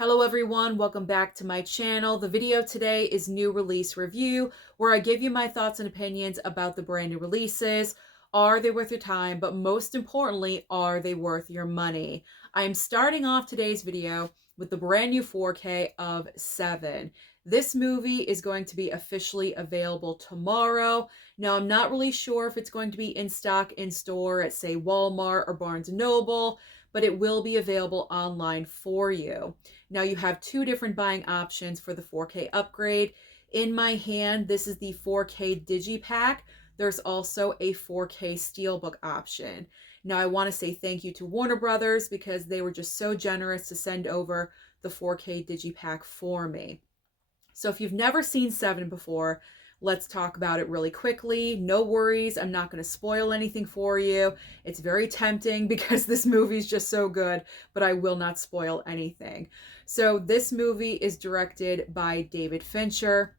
Hello everyone, welcome back to my channel. The video today is new release review, where I give you my thoughts and opinions about the brand new releases. Are they worth your time? But most importantly, are they worth your money? I am starting off today's video with the brand new 4K of Se7en. This movie is going to be officially available tomorrow. Now, I'm not really sure if it's going to be in stock in store at, say, Walmart or Barnes & Noble, but it will be available online for you. Now you have two different buying options for the 4K upgrade. In my hand, this is the 4K Digipack. There's also a 4K Steelbook option. Now I want to say thank you to Warner Brothers because they were just so generous to send over the 4K Digipack for me. So if you've never seen Se7en before, let's talk about it really quickly. No worries, I'm not going to spoil anything for you. It's very tempting because this movie is just so good, but I will not spoil anything. So this movie is directed by David Fincher.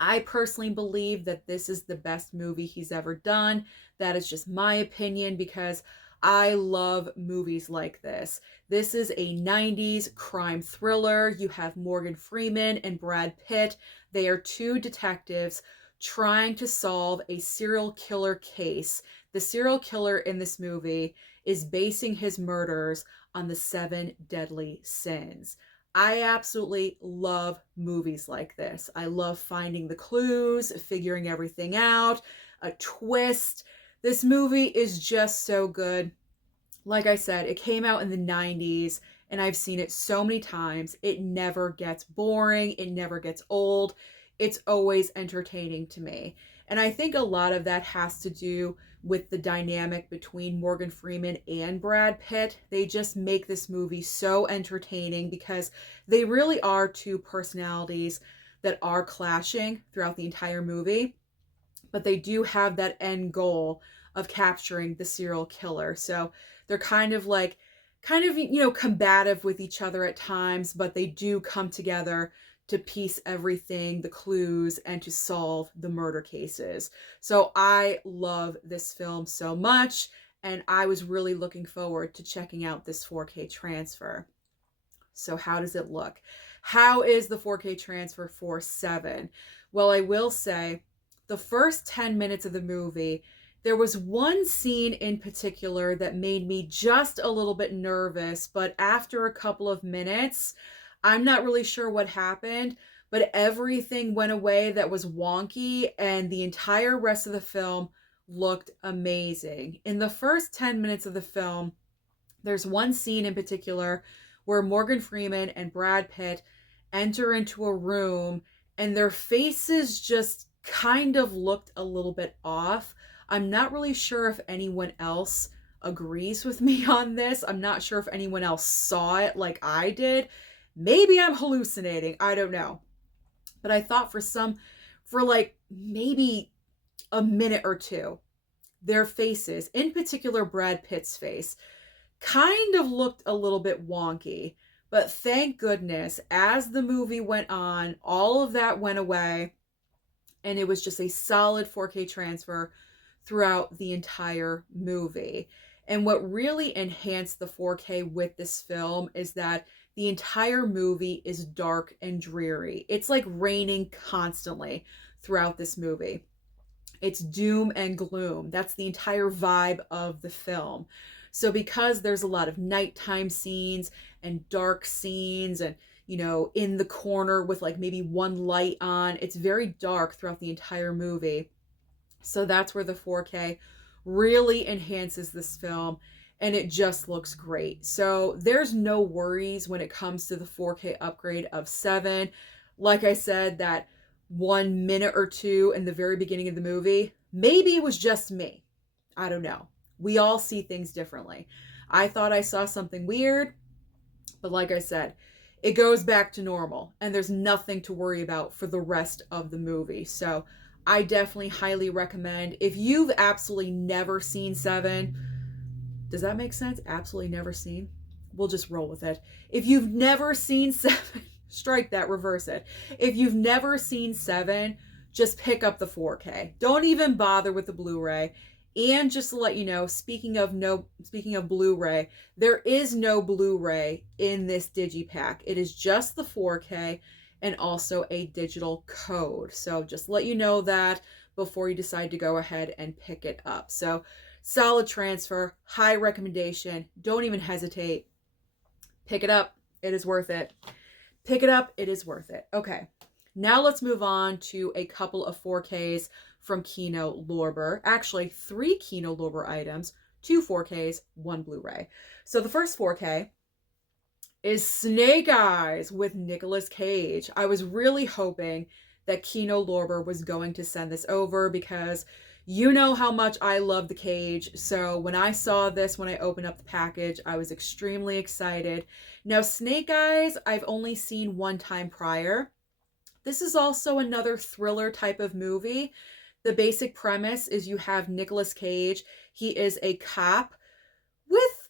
I personally believe that this is the best movie he's ever done. That is just my opinion because I love movies like this. This is a 90s crime thriller. You have Morgan Freeman and Brad Pitt. They are two detectives trying to solve a serial killer case. The serial killer in this movie is basing his murders on the 7 deadly sins. I absolutely love movies like this. I love finding the clues, figuring everything out, a twist. This movie is just so good. Like I said, it came out in the 90s and I've seen it so many times. It never gets boring. It never gets old. It's always entertaining to me. And I think a lot of that has to do with the dynamic between Morgan Freeman and Brad Pitt. They just make this movie so entertaining because they really are two personalities that are clashing throughout the entire movie. But they do have that end goal of capturing the serial killer. So they're kind of, combative with each other at times, but they do come together to piece everything, the clues, and to solve the murder cases. So I love this film so much, and I was really looking forward to checking out this 4K transfer. So how does it look? How is the 4K transfer for Se7en? Well, I will say the first 10 minutes of the movie, there was one scene in particular that made me just a little bit nervous, but after a couple of minutes, I'm not really sure what happened, but everything went away that was wonky, and the entire rest of the film looked amazing. In the first 10 minutes of the film, there's one scene in particular where Morgan Freeman and Brad Pitt enter into a room, and their faces just kind of looked a little bit off. I'm not really sure if anyone else agrees with me on this. I'm not sure if anyone else saw it like I did. Maybe I'm hallucinating. I don't know. But I thought for maybe a minute or two, their faces, in particular Brad Pitt's face, kind of looked a little bit wonky. But thank goodness, as the movie went on, all of that went away, and it was just a solid 4K transfer throughout the entire movie. And what really enhanced the 4K with this film is that the entire movie is dark and dreary. It's like raining constantly throughout this movie. It's doom and gloom. That's the entire vibe of the film. So because there's a lot of nighttime scenes and dark scenes and, in the corner with like maybe one light on, it's very dark throughout the entire movie. So that's where the 4K really enhances this film, and it just looks great. So there's no worries when it comes to the 4K upgrade of Se7en. Like I said, that 1 minute or two in the very beginning of the movie, maybe it was just me. I don't know. We all see things differently. I thought I saw something weird, but like I said, it goes back to normal, and there's nothing to worry about for the rest of the movie. So I definitely highly recommend. If you've absolutely never seen Se7en, does that make sense? Absolutely never seen? We'll just roll with it. If you've never seen Se7en, strike that, reverse it. If you've never seen Se7en, just pick up the 4K. Don't even bother with the Blu-ray. And just to let you know, speaking of Blu-ray, there is no Blu-ray in this digipack. It is just the 4K and also a digital code. So just let you know that before you decide to go ahead and pick it up. So solid transfer, high recommendation. Don't even hesitate. Pick it up. It is worth it. Pick it up. It is worth it. Okay. Now let's move on to a couple of 4Ks from Kino Lorber. Actually, 3 Kino Lorber items, 2 4Ks, 1 Blu-ray. So the first 4K is Snake Eyes with Nicolas Cage. I was really hoping that Kino Lorber was going to send this over because you know how much I love the Cage. So when I saw this, when I opened up the package, I was extremely excited. Now, Snake Eyes, I've only seen one time prior. This is also another thriller type of movie. The basic premise is you have Nicolas Cage. He is a cop with,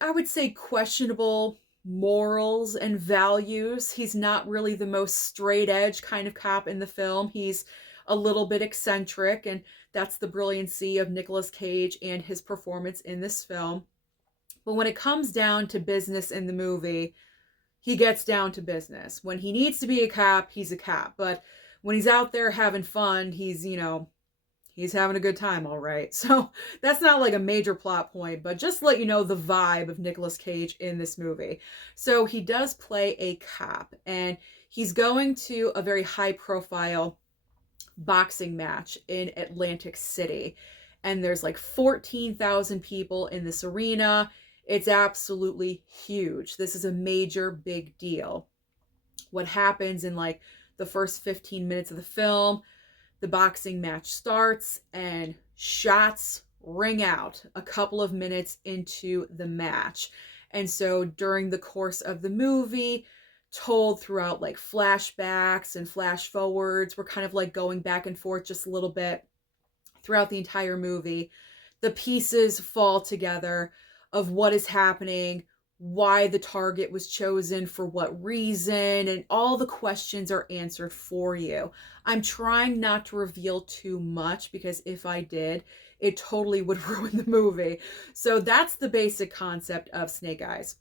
I would say, questionable morals and values. He's not really the most straight edge kind of cop in the film. He's a little bit eccentric, and that's the brilliancy of Nicolas Cage and his performance in this film. But when it comes down to business in the movie, he gets down to business. When he needs to be a cop, he's a cop. But when he's out there having fun, he's having a good time, all right. So that's not like a major plot point, but just to let you know the vibe of Nicolas Cage in this movie. So he does play a cop, and he's going to a very high-profile boxing match in Atlantic City. And there's like 14,000 people in this arena. It's absolutely huge. This is a major big deal. What happens in like the first 15 minutes of the film, the boxing match starts and shots ring out a couple of minutes into the match. And so during the course of the movie, told throughout like flashbacks and flash forwards, we're kind of like going back and forth just a little bit throughout the entire movie. The pieces fall together of what is happening, why the target was chosen, for what reason, and all the questions are answered for you. I'm trying not to reveal too much because if I did, it totally would ruin the movie. So that's the basic concept of Snake Eyes.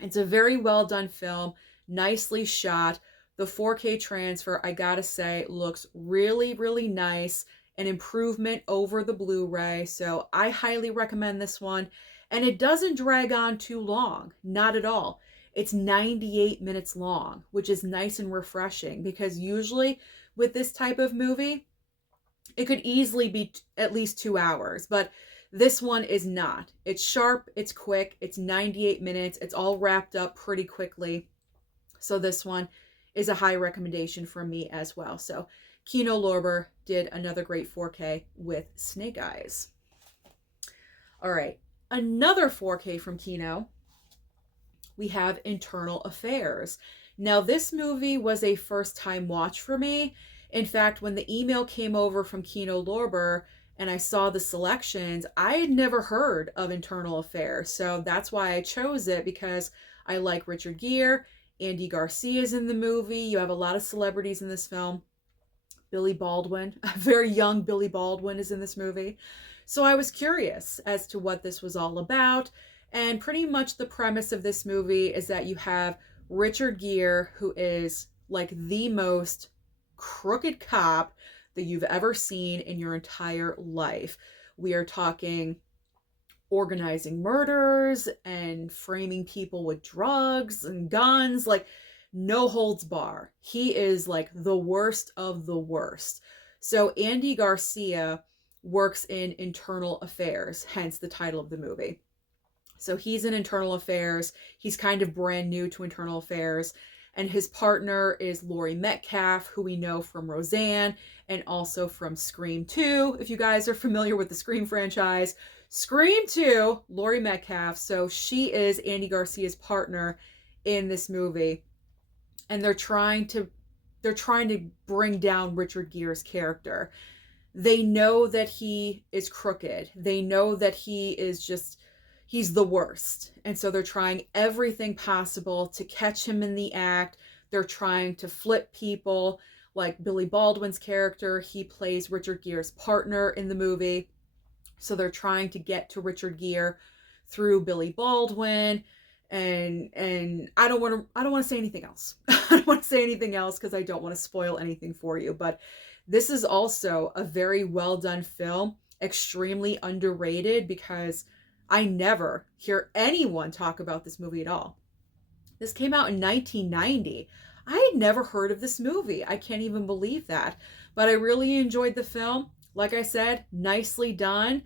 It's a very well done film, nicely shot. The 4K transfer, I gotta say, looks really, really nice. An improvement over the Blu-ray. So I highly recommend this one. And it doesn't drag on too long, not at all. It's 98 minutes long, which is nice and refreshing because usually with this type of movie, it could easily be at least 2 hours, but this one is not. It's sharp, it's quick, it's 98 minutes, it's all wrapped up pretty quickly. So this one is a high recommendation from me as well. So Kino Lorber did another great 4K with Snake Eyes. All right. Another 4K from Kino, we have Internal Affairs. Now, this movie was a first-time watch for me. In fact, when the email came over from Kino Lorber and I saw the selections, I had never heard of Internal Affairs. So that's why I chose it, because I like Richard Gere. Andy Garcia is in the movie. You have a lot of celebrities in this film. Billy Baldwin, a very young Billy Baldwin, is in this movie. So I was curious as to what this was all about. And pretty much the premise of this movie is that you have Richard Gere, who is like the most crooked cop that you've ever seen in your entire life. We are talking organizing murders and framing people with drugs and guns, like no holds bar. He is like the worst of the worst. So Andy Garcia works in Internal Affairs, hence the title of the movie. So he's in Internal Affairs. He's kind of brand new to Internal Affairs. And his partner is Laurie Metcalf, who we know from Roseanne and also from Scream 2. If you guys are familiar with the Scream franchise, Scream 2, Laurie Metcalf. So she is Andy Garcia's partner in this movie. And they're trying to bring down Richard Gere's character. They know that he is crooked. They know that he's the worst. And so they're trying everything possible to catch him in the act. They're trying to flip people, like Billy Baldwin's character. He plays Richard Gere's partner in the movie. So they're trying to get to Richard Gere through Billy Baldwin. And I don't want to say anything else. I don't want to say anything else because I don't want to spoil anything for you. But this is also a very well done film, extremely underrated because I never hear anyone talk about this movie at all. This came out in 1990. I had never heard of this movie. I can't even believe that. But I really enjoyed the film. Like I said, nicely done.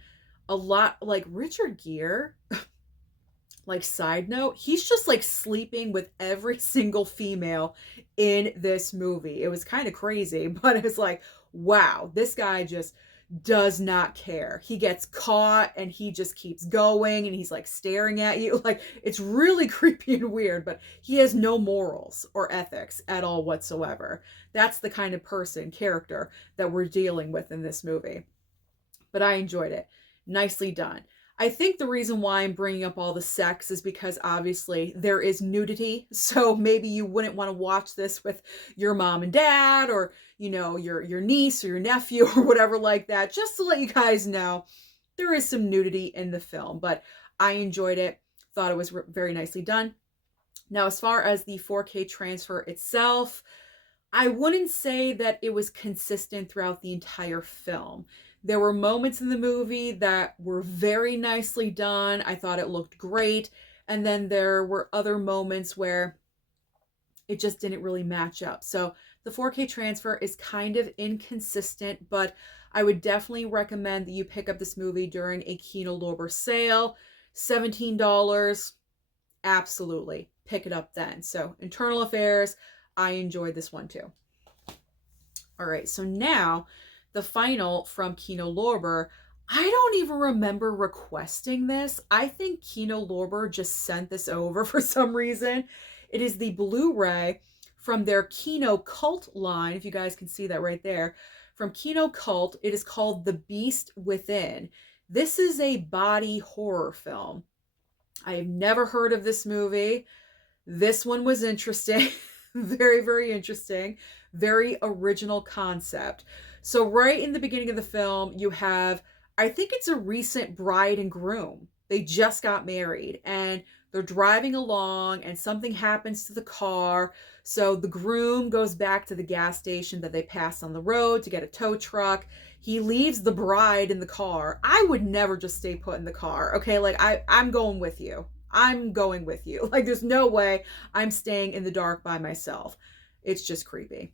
A lot like Richard Gere. Like, side note, he's just like sleeping with every single female in this movie. It was kind of crazy, but it's like, wow, this guy just does not care. He gets caught and he just keeps going and he's like staring at you. Like, it's really creepy and weird, but he has no morals or ethics at all whatsoever. That's the kind of character that we're dealing with in this movie. But I enjoyed it. Nicely done. I think the reason why I'm bringing up all the sex is because obviously there is nudity. So maybe you wouldn't want to watch this with your mom and dad or, your niece or your nephew or whatever like that. Just to let you guys know, there is some nudity in the film, but I enjoyed it. Thought it was very nicely done. Now, as far as the 4K transfer itself, I wouldn't say that it was consistent throughout the entire film. There were moments in the movie that were very nicely done. I thought it looked great. And then there were other moments where it just didn't really match up. So the 4K transfer is kind of inconsistent, but I would definitely recommend that you pick up this movie during a Kino Lorber sale. $17. Absolutely. Pick it up then. So Internal Affairs, I enjoyed this one too. All right, so now the final from Kino Lorber. I don't even remember requesting this. I think Kino Lorber just sent this over for some reason. It is the Blu-ray from their Kino Cult line, if you guys can see that right there. From Kino Cult, it is called The Beast Within. This is a body horror film. I have never heard of this movie. This one was interesting. Very, very interesting. Very original concept. So right in the beginning of the film, you have, I think it's a recent bride and groom. They just got married and they're driving along and something happens to the car. So the groom goes back to the gas station that they passed on the road to get a tow truck. He leaves the bride in the car. I would never just stay put in the car. Okay, like I'm going with you. I'm going with you. Like, there's no way I'm staying in the dark by myself. It's just creepy.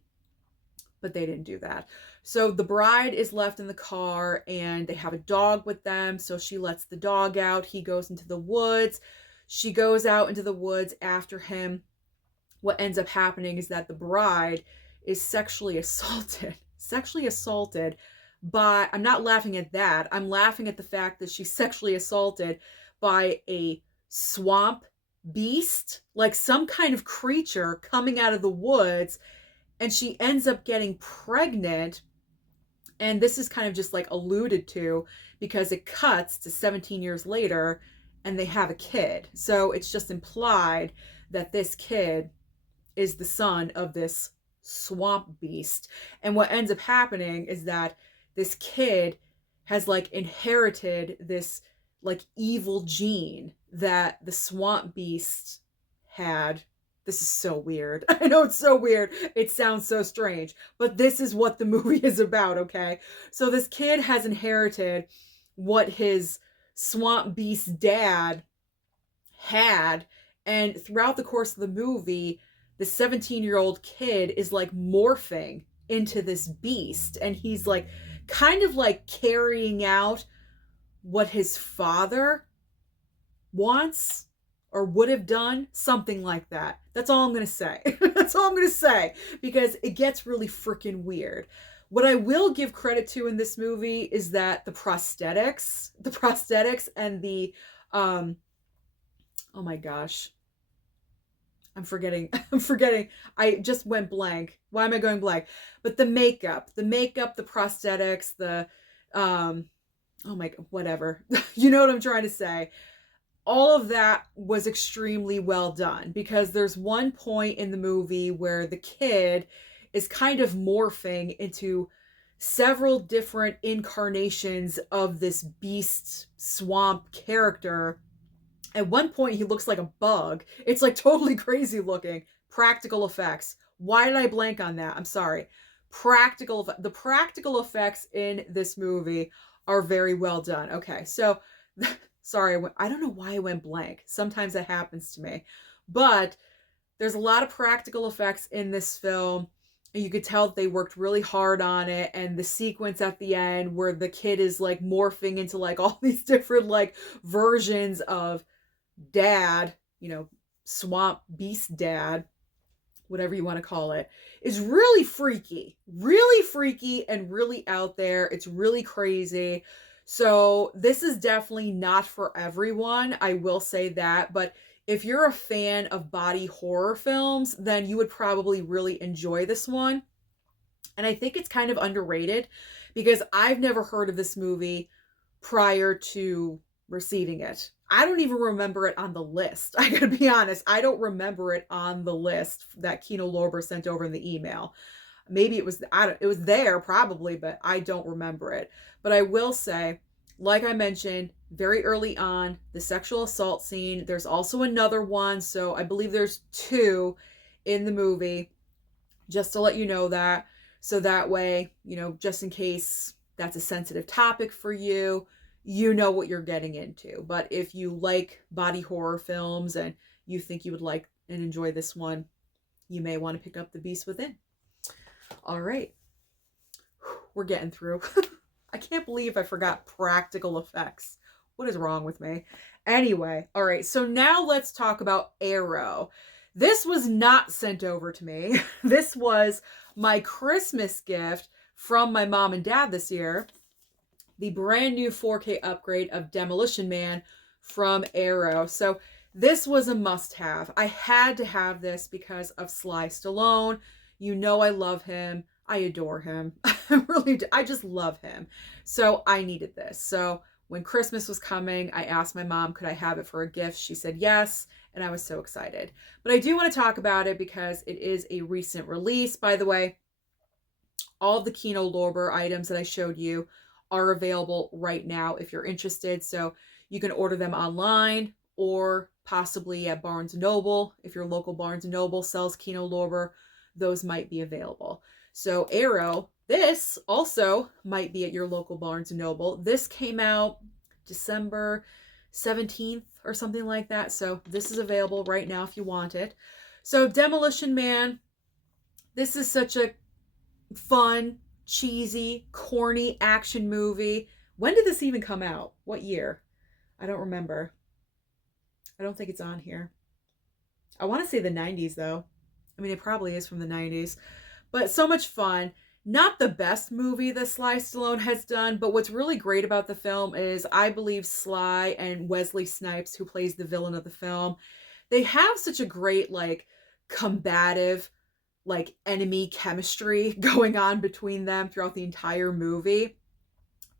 But they didn't do that. So the bride is left in the car and they have a dog with them. So she lets the dog out. He goes into the woods. She goes out into the woods after him. What ends up happening is that the bride is sexually assaulted. Sexually assaulted by, I'm not laughing at that. I'm laughing at the fact that she's sexually assaulted by a swamp beast, like some kind of creature coming out of the woods. And she ends up getting pregnant. And this is kind of just like alluded to because it cuts to 17 years later and they have a kid. So it's just implied that this kid is the son of this swamp beast. And what ends up happening is that this kid has like inherited this like evil gene that the swamp beast had. This is so weird. I know it's so weird. It sounds so strange, but this is what the movie is about, okay? So this kid has inherited what his swamp beast dad had, and throughout the course of the movie, the 17-year-old kid is like morphing into this beast, and he's like kind of like carrying out what his father wants or would have done, something like that. That's all I'm going to say. That's all I'm going to say, because it gets really freaking weird. What I will give credit to in this movie is that the prosthetics and the, oh my gosh, I'm forgetting. I just went blank. Why am I going blank? But the makeup, the prosthetics, the, oh my, whatever. You know what I'm trying to say. All of that was extremely well done, because there's one point in the movie where the kid is kind of morphing into several different incarnations of this beast swamp character. At one point, he looks like a bug. It's like totally crazy looking. Practical effects. Why did I blank on that? I'm sorry. The practical effects in this movie are very well done. Okay, so sorry, I don't know why I went blank. Sometimes that happens to me. But there's a lot of practical effects in this film. You could tell that they worked really hard on it, and the sequence at the end where the kid is like morphing into like all these different like versions of dad, swamp beast dad, whatever you want to call it, is really freaky and really out there. It's really crazy. So this is definitely not for everyone, I will say that, but if you're a fan of body horror films, then you would probably really enjoy this one. And I think it's kind of underrated because I've never heard of this movie prior to receiving it. I don't even remember it on the list. I gotta be honest. I don't remember it on the list that Kino Lorber sent over in the email. Maybe it was, it was there probably, but I don't remember it. But I will say, like I mentioned, very early on, the sexual assault scene. There's also another one. So I believe there's two in the movie, just to let you know that. So that way, just in case that's a sensitive topic for you, you know what you're getting into. But if you like body horror films and you think you would like and enjoy this one, you may want to pick up The Beast Within. All right. We're getting through. I can't believe I forgot practical effects. What is wrong with me? Anyway, all right. So now let's talk about Arrow. This was not sent over to me. This was my Christmas gift from my mom and dad this year. The brand new 4K upgrade of Demolition Man from Arrow. So this was a must-have. I had to have this because of Sly Stallone. You know I love him. I adore him. I really do. I just love him. So I needed this. So when Christmas was coming, I asked my mom, could I have it for a gift? She said yes, and I was so excited. But I do want to talk about it because it is a recent release. By the way, all of the Kino Lorber items that I showed you are available right now if you're interested. So you can order them online or possibly at Barnes & Noble. If your local Barnes & Noble sells Kino Lorber, those might be available. So Arrow, this also might be at your local Barnes & Noble. This came out December 17th or something like that. So this is available right now if you want it. So Demolition Man, this is such a fun, cheesy, corny action movie. When did this even come out? What year? I don't remember. I don't think it's on here. I want to say the 90s though. I mean, it probably is from the 90s. But so much fun. Not the best movie that Sly Stallone has done, but what's really great about the film is I believe Sly and Wesley Snipes, who plays the villain of the film, they have such a great, like, combative, like, enemy chemistry going on between them throughout the entire movie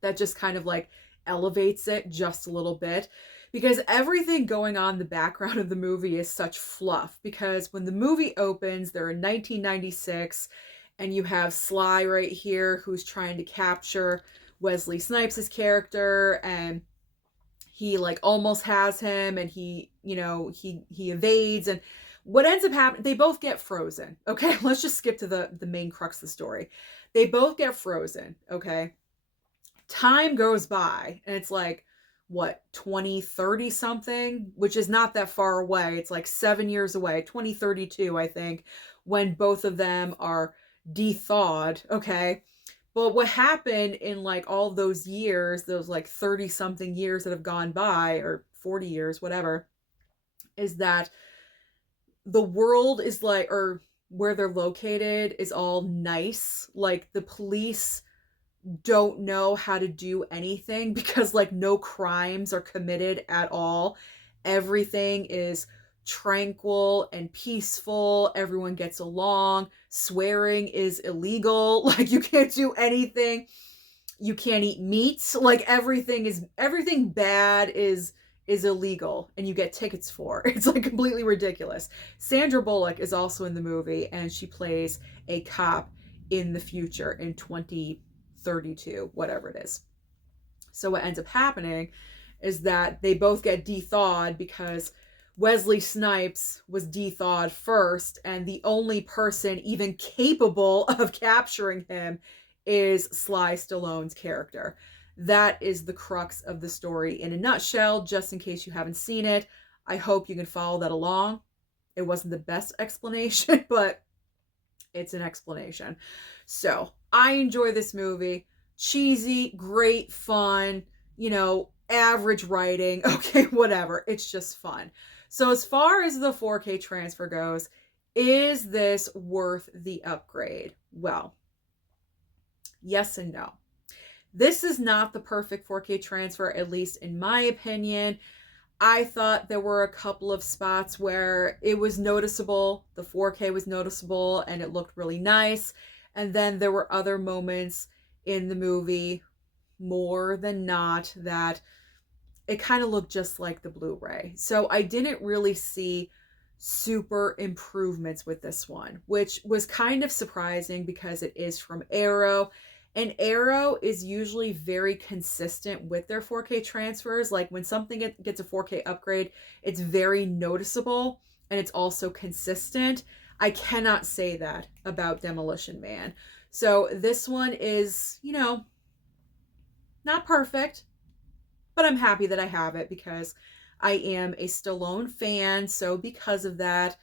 that just kind of, like, elevates it just a little bit. Because everything going on in the background of the movie is such fluff. Because when the movie opens, they're in 1996, and you have Sly right here who's trying to capture Wesley Snipes' character, and he like almost has him, and he evades, and what ends up happening, they both get frozen. Okay, let's just skip to the main crux of the story. They both get frozen, okay? Time goes by, and it's like, what, 2030 something, which is not that far away. It's like 7 years away, 2032, I think, when both of them are de-thawed, okay? But what happened in like all those years, those like 30 something years that have gone by, or 40 years, whatever, is that the world is like, or where they're located is all nice. Like the police don't know how to do anything because like no crimes are committed at all. Everything is tranquil and peaceful. Everyone gets along. Swearing is illegal. Like you can't do anything. You can't eat meat. Like everything bad is illegal and you get tickets for. It's like completely ridiculous. Sandra Bullock is also in the movie, and she plays a cop in the future in 32, whatever it is. So what ends up happening is that they both get de-thawed because Wesley Snipes was de-thawed first, and the only person even capable of capturing him is Sly Stallone's character. That is the crux of the story in a nutshell, just in case you haven't seen it. I hope you can follow that along. It wasn't the best explanation, but it's an explanation. So, I enjoy this movie. Cheesy, great fun, average writing, okay, whatever. It's just fun. So as far as the 4K transfer goes, is this worth the upgrade? Well, yes and no. This is not the perfect 4K transfer, at least in my opinion. I thought there were a couple of spots where it was noticeable, the 4K was noticeable, and it looked really nice. And then there were other moments in the movie, more than not, that it kind of looked just like the Blu-ray. So I didn't really see super improvements with this one, which was kind of surprising because it is from Arrow. And Arrow is usually very consistent with their 4K transfers. Like when something gets a 4K upgrade, it's very noticeable and it's also consistent. I cannot say that about Demolition Man. So this one is, not perfect, but I'm happy that I have it because I am a Stallone fan. So because of that,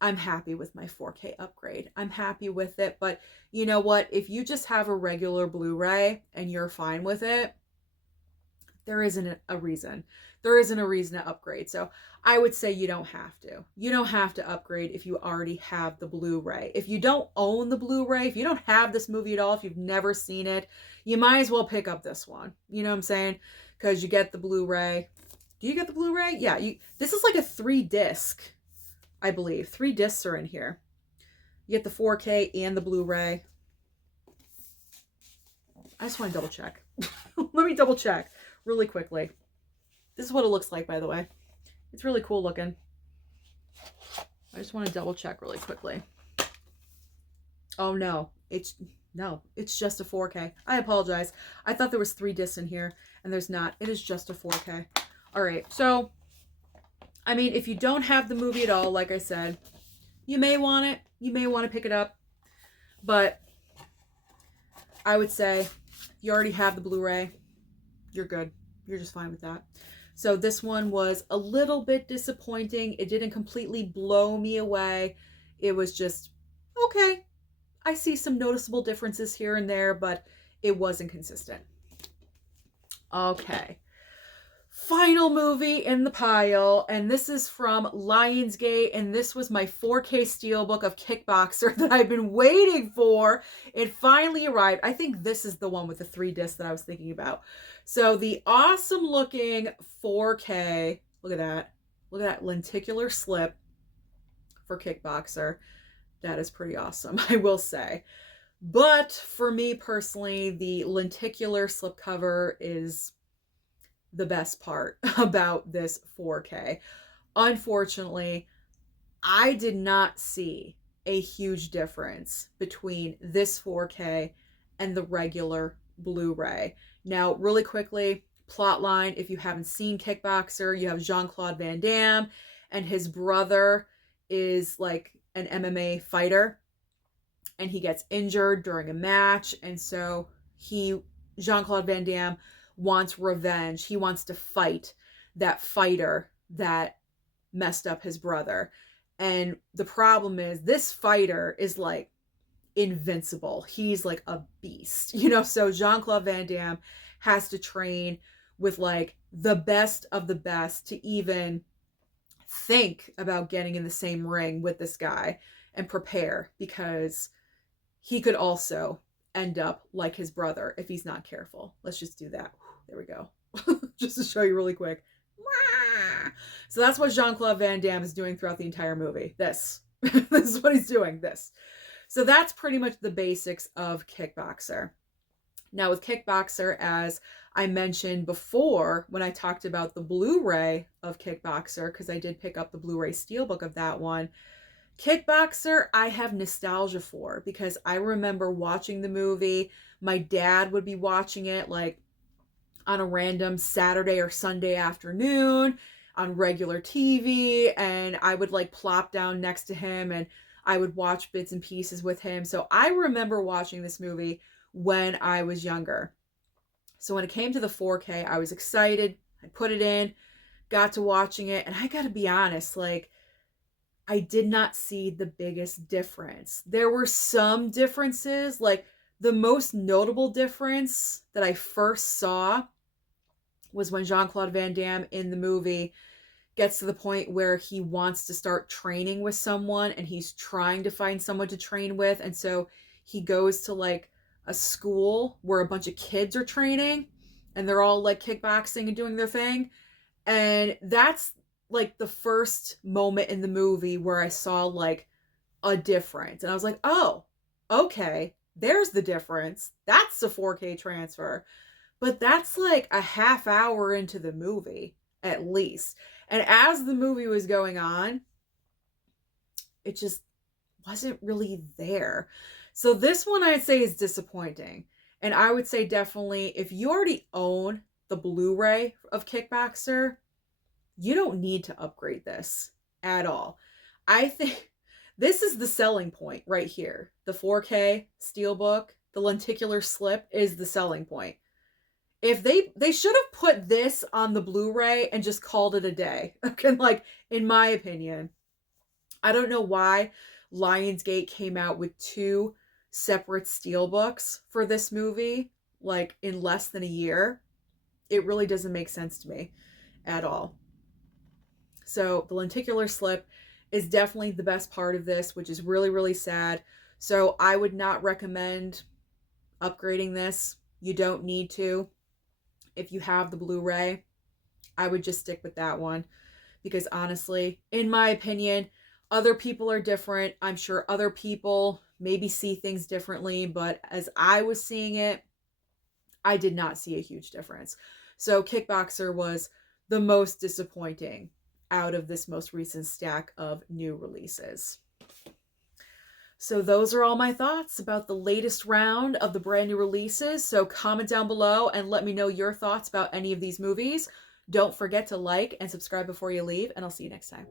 I'm happy with my 4K upgrade. I'm happy with it. But you know what? If you just have a regular Blu-ray and you're fine with it, there isn't a reason. There isn't a reason to upgrade. So I would say you don't have to. You don't have to upgrade if you already have the Blu-ray. If you don't own the Blu-ray, if you don't have this movie at all, if you've never seen it, you might as well pick up this one. You know what I'm saying? Because you get the Blu-ray. Do you get the Blu-ray? Yeah. This is like a 3-disc, I believe. 3 discs are in here. You get the 4K and the Blu-ray. I just want to double check. Let me double check really quickly. This is what it looks like, by the way. It's really cool looking. I just want to double check really quickly. Oh no, it's just a 4K. I apologize. I thought there was 3 discs in here, and there's not. It is just a 4K. All right, so I mean, if you don't have the movie at all, like I said, you may want it. You may want to pick it up, but I would say if you already have the Blu-ray, you're good. You're just fine with that. So this one was a little bit disappointing. It didn't completely blow me away. It was just, okay, I see some noticeable differences here and there, but it wasn't consistent. Okay. Final movie in the pile, and this is from Lionsgate, and this was my 4K steelbook of Kickboxer that I've been waiting for. It finally arrived. I think this is the one with the 3 discs that I was thinking about. So the awesome looking 4K, look at that lenticular slip for Kickboxer. That is pretty awesome, I will say. But for me personally, the lenticular slipcover is the best part about this 4K. Unfortunately, I did not see a huge difference between this 4K and the regular Blu-ray. Now, really quickly, plotline, if you haven't seen Kickboxer, you have Jean-Claude Van Damme, and his brother is like an MMA fighter, and he gets injured during a match, and so Jean-Claude Van Damme wants revenge. He wants to fight that fighter that messed up his brother. And the problem is this fighter is like invincible. He's like a beast, so Jean-Claude Van Damme has to train with like the best of the best to even think about getting in the same ring with this guy and prepare, because he could also end up like his brother if he's not careful. Let's just do that. There we go. Just to show you really quick. So that's what Jean-Claude Van Damme is doing throughout the entire movie. This is what he's doing. So that's pretty much the basics of Kickboxer. Now with Kickboxer, as I mentioned before when I talked about the Blu-ray of Kickboxer, because I did pick up the Blu-ray steelbook of that one, Kickboxer, I have nostalgia for because I remember watching the movie. My dad would be watching it like on a random Saturday or Sunday afternoon on regular TV, and I would like plop down next to him and I would watch bits and pieces with him. So I remember watching this movie when I was younger. So when it came to the 4K, I was excited. I put it in, got to watching it, and I got to be honest, like I did not see the biggest difference. There were some differences, like the most notable difference that I first saw was when Jean-Claude Van Damme in the movie gets to the point where he wants to start training with someone and he's trying to find someone to train with. And so he goes to like a school where a bunch of kids are training and they're all like kickboxing and doing their thing. And that's like the first moment in the movie where I saw like a difference. And I was like, oh, okay, there's the difference. That's a 4K transfer. But that's like a half hour into the movie, at least. And as the movie was going on, it just wasn't really there. So this one I'd say is disappointing. And I would say definitely if you already own the Blu-ray of Kickboxer, you don't need to upgrade this at all. I think this is the selling point right here. The 4K Steelbook, the lenticular slip is the selling point. If they should have put this on the Blu-ray and just called it a day. Okay, like in my opinion. I don't know why Lionsgate came out with two separate steelbooks for this movie like in less than a year. It really doesn't make sense to me at all. So the lenticular slip is definitely the best part of this, which is really, really sad. So I would not recommend upgrading this. You don't need to. If you have the Blu-ray, I would just stick with that one. Because honestly, in my opinion, other people are different. I'm sure other people maybe see things differently, but as I was seeing it, I did not see a huge difference. So Kickboxer was the most disappointing out of this most recent stack of new releases. So those are all my thoughts about the latest round of the brand new releases. So comment down below and let me know your thoughts about any of these movies. Don't forget to like and subscribe before you leave, and I'll see you next time.